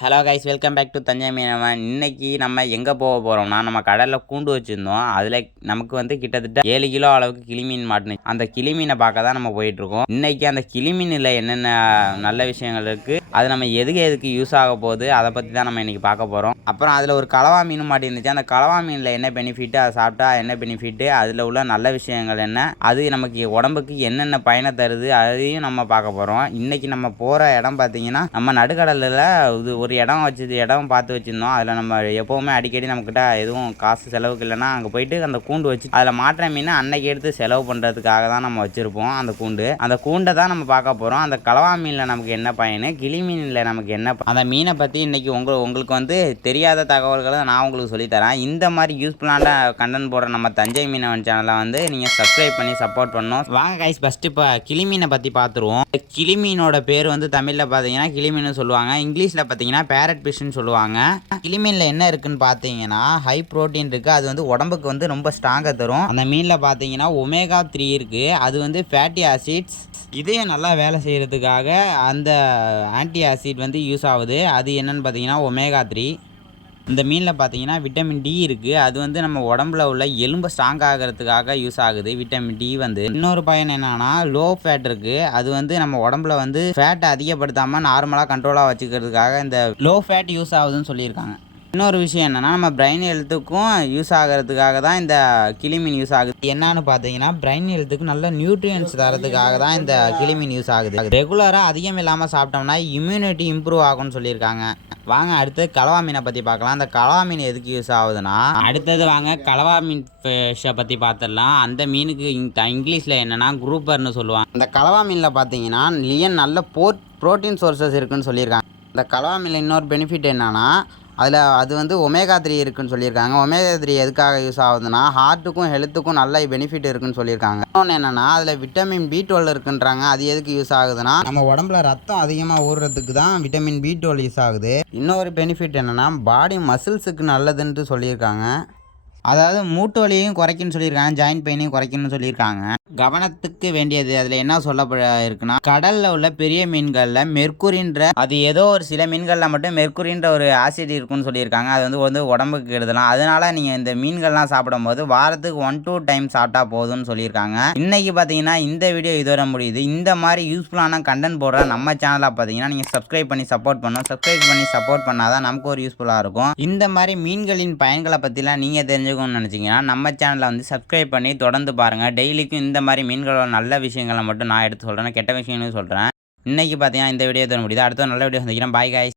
Hello guys, welcome back to Thanjai Meenavan. இன்னைக்கு நம்ம எங்கே போக போகிறோம்னா, நம்ம கடலில் கூண்டு வச்சுருந்தோம். அதில் நமக்கு கிட்டத்தட்ட 7 கிலோ அளவுக்கு கிளிமீன் மாட்டுனுச்சு. அந்த கிளிமீனை பார்க்க தான் நம்ம போயிட்டுருக்கோம். இன்றைக்கி அந்த கிளிமீனில் என்னென்ன நல்ல விஷயங்கள் இருக்குது, அது நம்ம எதுக்கு யூஸ் ஆக போகுது, அதை பற்றி தான் நம்ம இன்றைக்கி பார்க்க போகிறோம். அப்புறம் அதில் ஒரு கலவா மீனும் மாட்டி இருந்துச்சு. அந்த கலவா மீனில் என்ன பெனிஃபிட்டு, அதை சாப்பிட்டா என்ன பெனிஃபிட்டு, அதில் உள்ள நல்ல விஷயங்கள் என்ன, அது நமக்கு உடம்புக்கு என்னென்ன பயனை தருது, அதையும் நம்ம பார்க்க போகிறோம். இன்றைக்கி நம்ம போகிற இடம் பார்த்திங்கன்னா, நம்ம நடுக்கடலில் இது ஒரு இடம் பார்த்து வச்சுருந்தோம். அதில் நம்ம எப்போவுமே அடிக்கடி நம்மக்கிட்ட எதுவும் காசு செலவுக்கு இல்லைன்னா அங்கே போயிட்டு அந்த கூண்டு வச்சு அதில் மாற்ற மீனை அன்னைக்கு எடுத்து செலவு பண்ணுறதுக்காக தான் நம்ம வச்சுருப்போம். அந்த கூண்டை தான் நம்ம பார்க்க போகிறோம். அந்த கலவா மீனில் நமக்கு என்ன பயன், கிளி மீனில் நமக்கு என்ன, அந்த மீனை பற்றி இன்றைக்கி உங்களுக்கு தெரியாத தகவல்களை நான் உங்களுக்கு சொல்லித்தரேன். இந்த மாதிரி யூஸ்ஃபுல்லான கண்டென்ட் போடுற நம்ம தஞ்சை மீனவன் சேனலை நீங்கள் சப்ஸ்கிரைப் பண்ணி சப்போர்ட் பண்ணணும். வாங்க கைஸ், ஃபஸ்ட்டு இப்போ கிளி மீனை பற்றி பார்த்துருவோம். கிளி மீனோட பேர் தமிழில் பார்த்தீங்கன்னா கிளி மீன் சொல்லுவாங்க. இங்கிலீஷில் பார்த்தீங்கன்னா பேரட் ஃபிஷ்னு சொல்லுவாங்க. கிளிமீனில் என்ன இருக்குன்னு பார்த்தீங்கன்னா ஹை ப்ரோட்டீன் இருக்குது. அது உடம்புக்கு ரொம்ப ஸ்ட்ராங்காக தரும். அந்த மீனில் பார்த்தீங்கன்னா ஒமேகா 3 இருக்குது. அது ஃபேட்டி ஆசிட்ஸ், இதயம் நல்லா வேலை செய்கிறதுக்காக அந்த ஆன்டி ஆசிட் யூஸ் ஆகுது. அது என்னென்னு பார்த்தீங்கன்னா ஒமேகா 3. இந்த மீனில் பார்த்தீங்கன்னா விட்டமின் டி இருக்குது. அது நம்ம உடம்புல உள்ள எலும்பை ஸ்ட்ராங் ஆகிறதுக்காக யூஸ் ஆகுது. விட்டமின் டி இன்னொரு பயன் என்னன்னா லோ ஃபேட் இருக்குது. அது நம்ம உடம்புல ஃபேட்டை அதிகப்படுத்தாமல் நார்மலாக கண்ட்ரோலாக வச்சுக்கிறதுக்காக இந்த லோ ஃபேட் யூஸ் ஆகுதுன்னு சொல்லியிருக்காங்க. இன்னொரு விஷயம் என்னென்னா நம்ம பிரெயின் ஹெல்த்துக்கும் யூஸ் ஆகிறதுக்காக தான் இந்த கிளிமீன் யூஸ் ஆகுது. என்னன்னு பார்த்தீங்கன்னா பிரெயின் ஹெல்த்துக்கு நல்ல நியூட்ரியன்ஸ் தரதுக்காக தான் இந்த கிளிமீன் யூஸ் ஆகுது. ரெகுலராக அதிகம் இல்லாமல் சாப்பிட்டோம்னா இம்யூனிட்டி இம்ப்ரூவ் ஆகும்னு சொல்லியிருக்காங்க. வாங்க அடுத்து கலவா மீனை பற்றி பார்க்கலாம். அந்த கலவா மீன் எதுக்கு யூஸ் ஆகுதுன்னா, அடுத்தது வாங்க கலவா மீன் ஃபிஷ்ஷை பற்றி பார்த்துடலாம். அந்த மீனுக்கு இங்கிலீஷில் என்னென்னா குரூப்பர்னு சொல்லுவாங்க. அந்த கலவா மீனில் பார்த்தீங்கன்னா நல்ல ப்ரோட்டீன் சோர்சஸ் இருக்குதுன்னு சொல்லியிருக்காங்க. இந்த கலவா மீனில் இன்னொரு பெனிஃபிட் என்னென்னா அது ஒமேகா 3 இருக்குதுன்னு சொல்லியிருக்காங்க. ஒமேகா 3 எதுக்காக யூஸ் ஆகுதுன்னா ஹார்ட்டுக்கும் ஹெல்த்துக்கும் நல்ல பெனிஃபிட் இருக்குதுன்னு சொல்லியிருக்காங்க. இன்னொன்று என்னென்னா அதில் விட்டமின் B12 இருக்குன்றாங்க. அது எதுக்கு யூஸ் ஆகுதுன்னா நம்ம உடம்புல ரத்தம் அதிகமாக ஊறுறதுக்கு தான் விட்டமின் B12 யூஸ் ஆகுது. இன்னொரு பெனிஃபிட் என்னென்னா பாடி மசில்ஸுக்கு நல்லதுன்ட்டு சொல்லியிருக்காங்க. அதாவது மூட்டு வலியையும் குறைக்குன்னு சொல்லியிருக்காங்க, ஜாயின்ட் பெயினையும் குறைக்கணும்னு சொல்லியிருக்காங்க. கவனத்துக்கு வேண்டியது அதில் என்ன சொல்லப்பட இருக்குன்னா, கடலில் உள்ள பெரிய மீன்களில் மெர்க்குரின்ற, அது ஏதோ ஒரு சில மீன்களில் மட்டும் மெர்க்குரின்ற ஒரு ஆசிட் இருக்குன்னு சொல்லியிருக்காங்க. அது உடம்புக்கு கெடுதலாம். அதனால நீங்கள் இந்த மீன்கள்லாம் சாப்பிடும்போது வாரத்துக்கு 1-2 டைம் சாப்பிட்டா போதும்னு சொல்லியிருக்காங்க. இன்னைக்கு பார்த்தீங்கன்னா இந்த வீடியோ இதோட முடியுது. இந்த மாதிரி யூஸ்ஃபுல்லான கண்டென்ட் போடுற நம்ம சேனலை பார்த்தீங்கன்னா நீங்கள் சப்ஸ்கிரைப் பண்ணி சப்போர்ட் பண்ணணும். சப்ஸ்கிரைப் பண்ணி சப்போர்ட் பண்ணாதான் நமக்கு ஒரு யூஸ்ஃபுல்லாக இருக்கும். இந்த மாதிரி மீன்களின் பயன்களை பற்றிலாம் நீங்கள் தெரிஞ்சுக்கணும்னு நினச்சிங்கன்னா நம்ம சேனலை சப்ஸ்கிரைப் பண்ணி தொடர்ந்து பாருங்கள். டெய்லிக்கும் இந்த மாதிரி மீன்களோட நல்ல விஷயங்களை மட்டும் நான் எடுத்து சொல்கிறேன், கெட்ட விஷயங்களும் சொல்கிறேன். இன்றைக்கி பார்த்தீங்கன்னா இந்த வீடியோ தர முடியுது. அடுத்த நல்ல வீடியோ சந்திக்கிறேன். Bye guys.